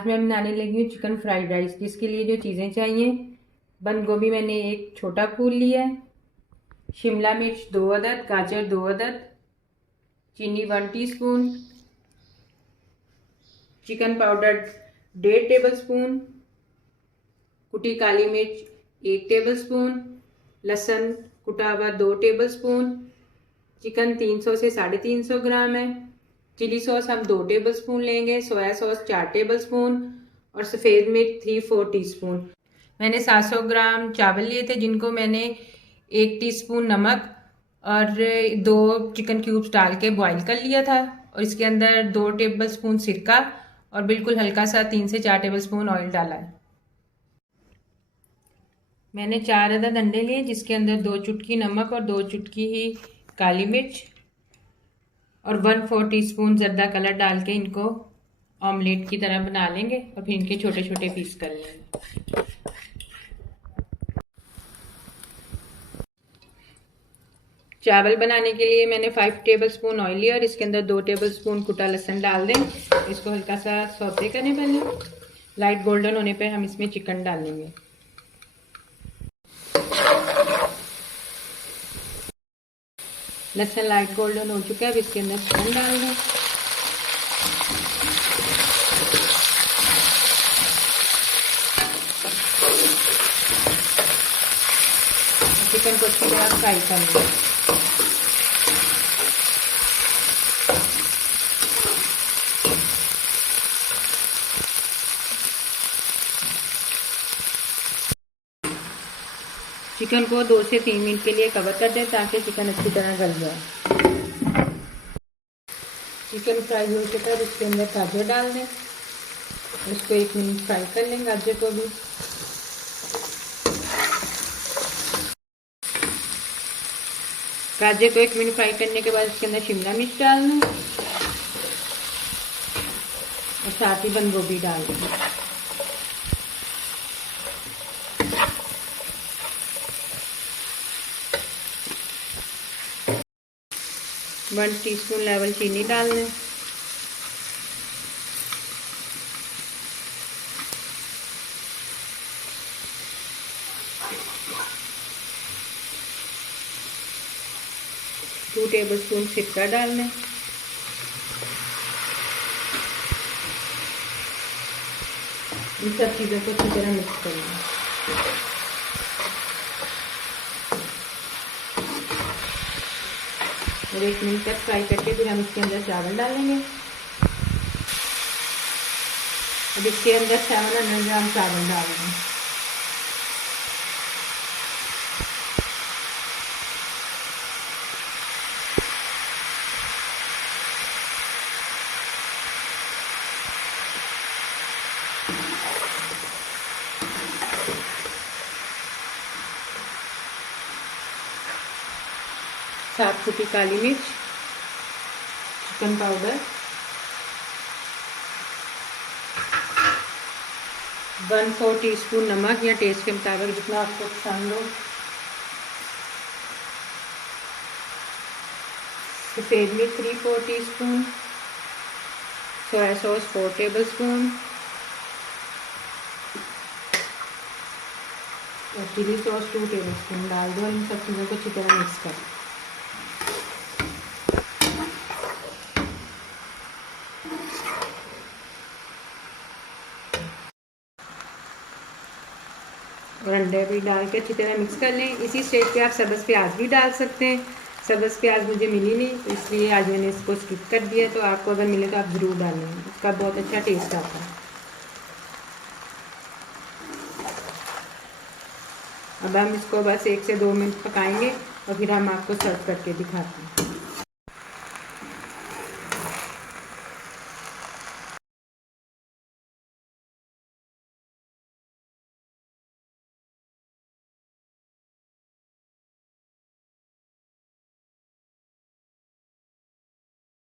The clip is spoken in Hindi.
आज मैं बनाने लगी हूँ चिकन फ्राइड राइस। जिसके लिए जो चीज़ें चाहिए, बंद गोभी मैंने एक छोटा फूल लिया है, शिमला मिर्च 2 अदद, गाजर 2 अदद, चीनी 1 टीस्पून, चिकन पाउडर 1.5 टेबलस्पून, कुटी काली मिर्च 1 टेबलस्पून, लहसुन कुटा हुआ 2 टेबलस्पून, चिकन 300 से 350 ग्राम है, चिली सॉस हम 2 टेबलस्पून लेंगे, सोया सॉस 4 टेबलस्पून और सफ़ेद मिर्च 3-4 टीस्पून। मैंने 700 ग्राम चावल लिए थे, जिनको मैंने 1 टीस्पून नमक और 2 चिकन क्यूब्स डाल के बॉईल कर लिया था, और इसके अंदर 2 टेबलस्पून सिरका और बिल्कुल हल्का सा 3 से 4 टेबलस्पून ऑयल डाला है। मैंने 4 अदद अंडे लिए, जिसके अंदर 2 चुटकी नमक और 2 चुटकी ही काली मिर्च और 1/4 टीस्पून ज़र्दा कलर डाल के इनको ऑमलेट की तरह बना लेंगे और फिर इनके छोटे छोटे पीस कर लेंगे। चावल बनाने के लिए मैंने 5 टेबलस्पून ऑयल लिया और इसके अंदर 2 टेबलस्पून कुटा लहसुन डाल दें। इसको हल्का सा सौते करें। पहले लाइट गोल्डन होने पे हम इसमें चिकन डालेंगे। लहसुन लाइट गोल्डन हो चुका है, अब इसके अंदर चिकन डाल दें। चिकन को अच्छी तरह फ्राई कर लें। चिकन को 2 से 3 मिनट के लिए कवर कर दें ताकि चिकन अच्छी तरह गल जाए। चिकन फ्राई हो चुका है, इसके अंदर गाजर डाल दें। इसको 1 मिनट फ्राई कर लें गाजर को भी। गाजर को 1 मिनट फ्राई करने के बाद इसके अंदर शिमला मिर्च डाल दें और साथ ही बंद गोभी डाल दें। वन टीस्पून लेवल चीनी डाल दें। टू टेबलस्पून सिरका डाल दें। इन सब चीज़ों को अच्छी तरह मिक्स कर लें। और 1 मिनट तक फ्राई करके फिर हम इसके अंदर चावल डालेंगे। अब इसके अंदर 700 ग्राम चावल डालेंगे। साफ कुटी काली मिर्च, चिकन पाउडर, 1/4 टीस्पून नमक या टेस्ट के मुताबिक जितना आपको पसंद हो, सफ़ेद मिर्च 3-4 टीस्पून, सोया सॉस 4 टेबलस्पून और चिली सॉस 2 टेबलस्पून डाल दो। इन सब चीज़ों को अच्छी तरह मिक्स करें। और अंडे भी डाल के अच्छी तरह मिक्स कर लें। इसी स्टेज पे आप सब्ज़ प्याज भी डाल सकते हैं। सब्ज़ प्याज मुझे मिली नहीं, तो इसलिए आज मैंने इसको स्किप कर दिया। तो आपको अगर मिले तो आप ज़रूर डालें, उसका बहुत अच्छा टेस्ट आता है। अब हम इसको बस 1 से 2 मिनट पकाएंगे और फिर हम आपको सर्व करके दिखाते हैं।